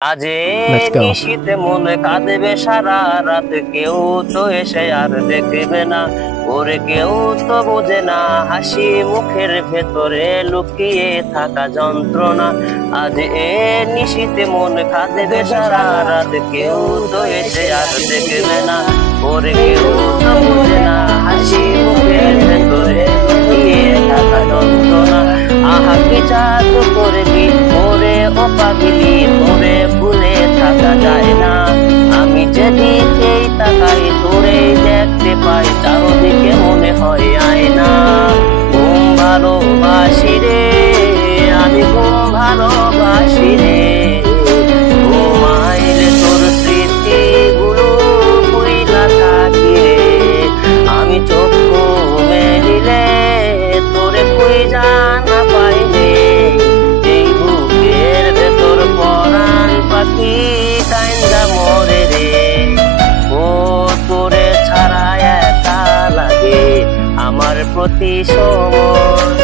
আজে Let's go. নিশীথে মনে কাঁদবে সারা রাত, কেউ তো এসে আর দেখবে না। ওরে কেউ তো বোঝে না হাসি মুখের ভেতরে লুকিয়ে থাকা যন্ত্রণা। আজ নিশীথে মন কাঁদবে সারা রাত, কেউ তো এসে আর দেখবে না। ওরে কেউ তো বোঝে না হাসি মুখের ভেতরে লুকিয়ে থাকা যন্ত্রণা। আহা কি জাদু করবি ওরে ও পাগলি, তোরে ভুলে থাকা যায় না। আমি যেদিকেই তাকাই তোরে দেখতে পাই, চারদিকে মনে হয় আয়না। ঘুম ভালোবাসি রে, আমি ঘুম ভালোবাসি রে। ঘুমাইলে তোর স্মৃতিগুলো ভুইলা থাকি রে। আমি চক্ষু মেলিলে তোরে খুঁজা না পাইলে, এই বুকের ভেতর পরাণ পাখি কাইন্দা মরে রে। ও তোরে ছাড়া একা লাগে আমার প্রতি সময়,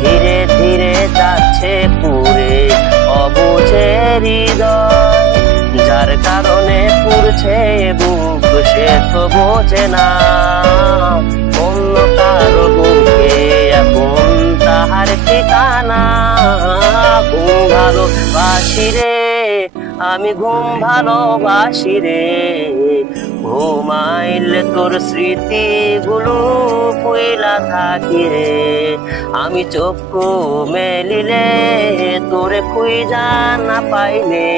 ধীরে ধীরে যাচ্ছে পুরে অবুঝে হৃদয়। যার কারণে পুড়ছে বুক সে তো বোঝে না, অন্য কারো বুকে এখন তাহার ঠিকানা। ঘুম ভালোবাসি রে, আমি ঘুম ভালোবাসি রে। ঘুমাইলে তোর স্মৃতিগুলো ভুইলা থাকি রে। আমি চক্ষু মেলিলে তোরে খুঁজা না পাইলে,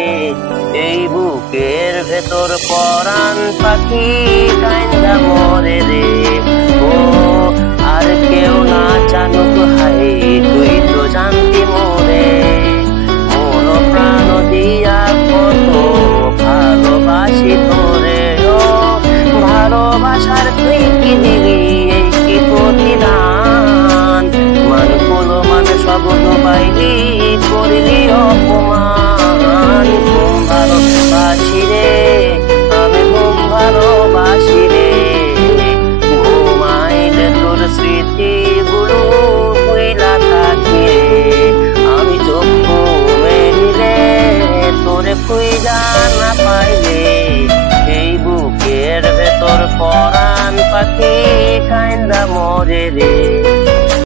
এই বুকের ভেতর পরাণ পাখি কাইন্দা মরে রে। ও আর কেউ না জানুক হাই, তুই তো জানতি মোরে। মন প্রাণ দিয়া কত ভালোবাসি তোরে। ও ভালোবাসার তুই কি দিবি এই কি প্রতিদান? মানগুলো সব তো পাইলি, করলি অপমান। ঘুম ভালোবাসি রে, আমি ঘুম ভালোবাসি রে। ঘুমাইলে তোর স্মৃতিগুলো ভুইলা থাকি রে। আমি চক্ষু মেলিলে তোরে খুঁজা না পাইলে, এই বুকের ভেতর পরাণ পাখি কাইন্দা মরে রে।